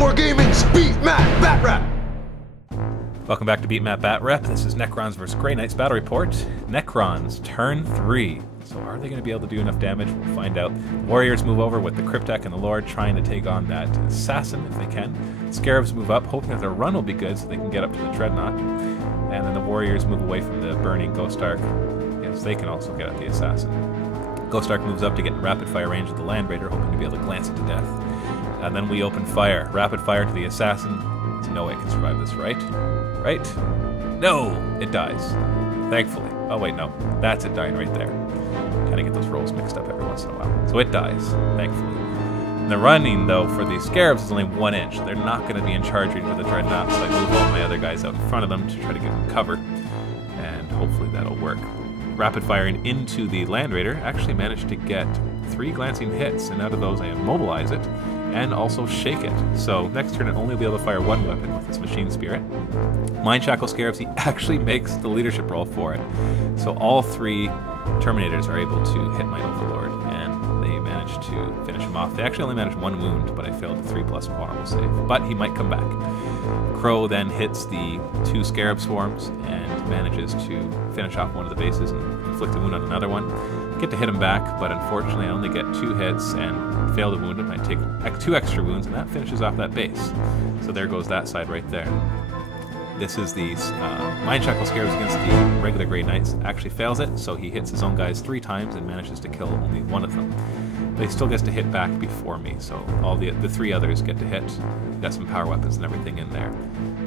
MiniWarGaming's Beat Matt Bat Rap! Welcome back to Beat Matt Bat Rep. This is Necrons vs. Grey Knights Battle Report. Necrons, turn 3. So are they going to be able to do enough damage? We'll find out. Warriors move over with the Cryptek and the Lord, trying to take on that Assassin if they can. Scarabs move up, hoping that their run will be good so they can get up to the Dreadnought. And then the Warriors move away from the burning Ghost Ark, as they can also get at the Assassin. Ghost Ark moves up to get in rapid fire range of the Land Raider, hoping to be able to glance it to death. And then we open fire. Rapid fire to the Assassin. There's no way it can survive this, right? Right? No! It dies. Thankfully. Oh wait, no. That's it dying right there. Kind of get those rolls mixed up every once in a while. So it dies, thankfully. And the running, though, for the Scarabs is only 1 inch. They're not going to be in charge into the Dreadnought, so I move all my other guys out in front of them to try to give them cover. And hopefully that'll work. Rapid firing into the Land Raider, actually managed to get 3 glancing hits, and out of those I immobilize it and also shake it. So next turn it only will be able to fire 1 weapon with this Machine Spirit. Mind Shackle Scarabs, he actually makes the leadership roll for it. So all 3 Terminators are able to hit my Overlord, and they manage to finish him off. They actually only managed 1 wound, but I failed the 3+ vulnerable save. But he might come back. Crow then hits the 2 Scarab Swarms and manages to finish off one of the bases and inflict a wound on another one. Get to hit him back, but unfortunately I only get 2 hits and fail to wound him. I take 2 extra wounds, and that finishes off that base. So there goes that side right there. This is the Mind Shackle Scarabs against the regular Grey Knights. Actually fails it, so he hits his own guys 3 times and manages to kill only 1 of them. But he still gets to hit back before me, so all the 3 others get to hit. We got some power weapons and everything in there.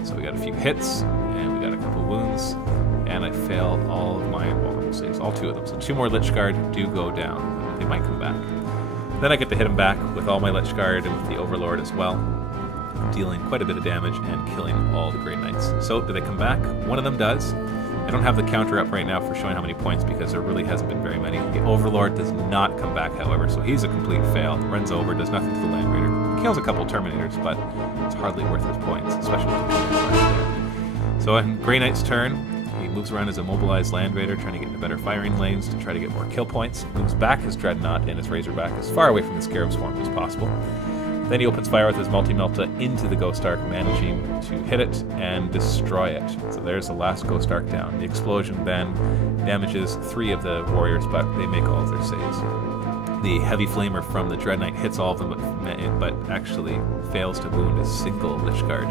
So we got a few hits, and we got a couple wounds, and I fail all of my vulnerable saves, all 2 of them. So 2 more Lich Guard do go down. They might come back. Then I get to hit him back with all my Lich Guard and with the Overlord as well, dealing quite a bit of damage and killing all the Grey Knights. So do they come back? One of them does. I don't have the counter up right now for showing how many points because there really hasn't been very many. The Overlord does not come back, however, so he's a complete fail. Runs over, does nothing to the Land Raider. Kills a couple Terminators, but it's hardly worth his points, especially with the there. So on Grey Knight's turn, he moves around his immobilized Land Raider, trying to get into better firing lanes to try to get more kill points. Moves back his Dreadnought and his Razorback as far away from the Scarab Swarm as possible. Then he opens fire with his Multi-Melta into the Ghost Ark, managing to hit it and destroy it. So there's the last Ghost Ark down. The explosion then damages 3 of the Warriors, but they make all of their saves. The Heavy Flamer from the Dread Knight hits all of them, but actually fails to wound a single Lich Guard.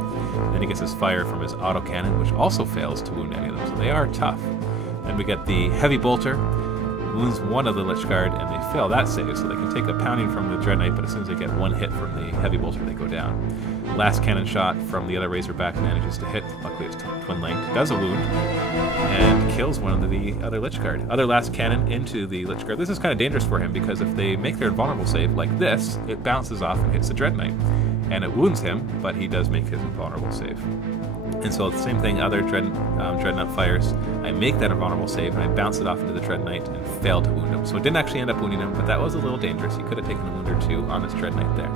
Then he gets his fire from his autocannon, which also fails to wound any of them, so they are tough. And we get the Heavy Bolter, wounds 1 of the Lich Guard, and they fail that save, so they can take a pounding from the Dread Knight, but as soon as they get 1 hit from the Heavy Bolter, they go down. Last cannon shot from the other Razorback manages to hit, luckily it's twin length, does a wound, and kills one of the other Lich Guard. Other last cannon into the Lich Guard. This is kind of dangerous for him, because if they make their invulnerable save like this, it bounces off and hits the Dread Knight. And it wounds him, but he does make his invulnerable save. And so the same thing, other Dreadnought fires. I make that invulnerable save, and I bounce it off into the Dread Knight and fail to wound him. So it didn't actually end up wounding him, but that was a little dangerous. He could have taken a wound or 2 on his Dread Knight there.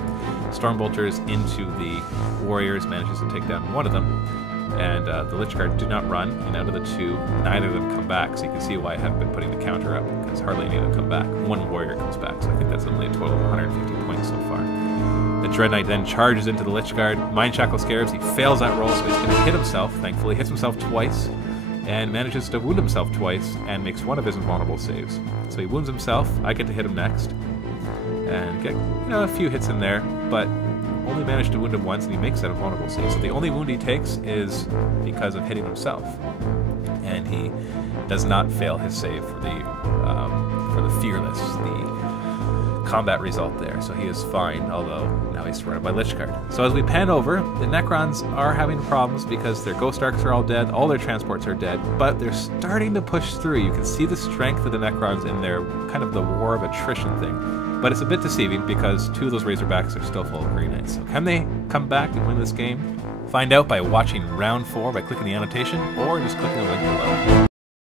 Stormbolters into the Warriors, manages to take down 1 of them. And the Lich Guard do not run, and out of the 2, neither of them come back. So you can see why I haven't been putting the counter up, because hardly any of them come back. 1 Warrior comes back, so I think that's only a total of 150 points so far. The Dread Knight then charges into the Lich Guard. Mind Shackle Scarabs, he fails that roll, so he's going to hit himself, thankfully. Hits himself twice, and manages to wound himself twice, and makes 1 of his invulnerable saves. So he wounds himself, I get to hit him next, and get a few hits in there, but only managed to wound him once, and he makes that invulnerable save. So the only wound he takes is because of hitting himself. And he does not fail his save for the Fearless, the combat result there, so he is fine, although now he's surrounded by Lich Guard. So as we pan over, the Necrons are having problems because their Ghost Arks are all dead, all their transports are dead, but they're starting to push through. You can see the strength of the Necrons in their kind of the war of attrition thing, but it's a bit deceiving because 2 of those Razorbacks are still full of Grey Knights. So can they come back and win this game? Find out by watching round 4 by clicking the annotation or just clicking the link below.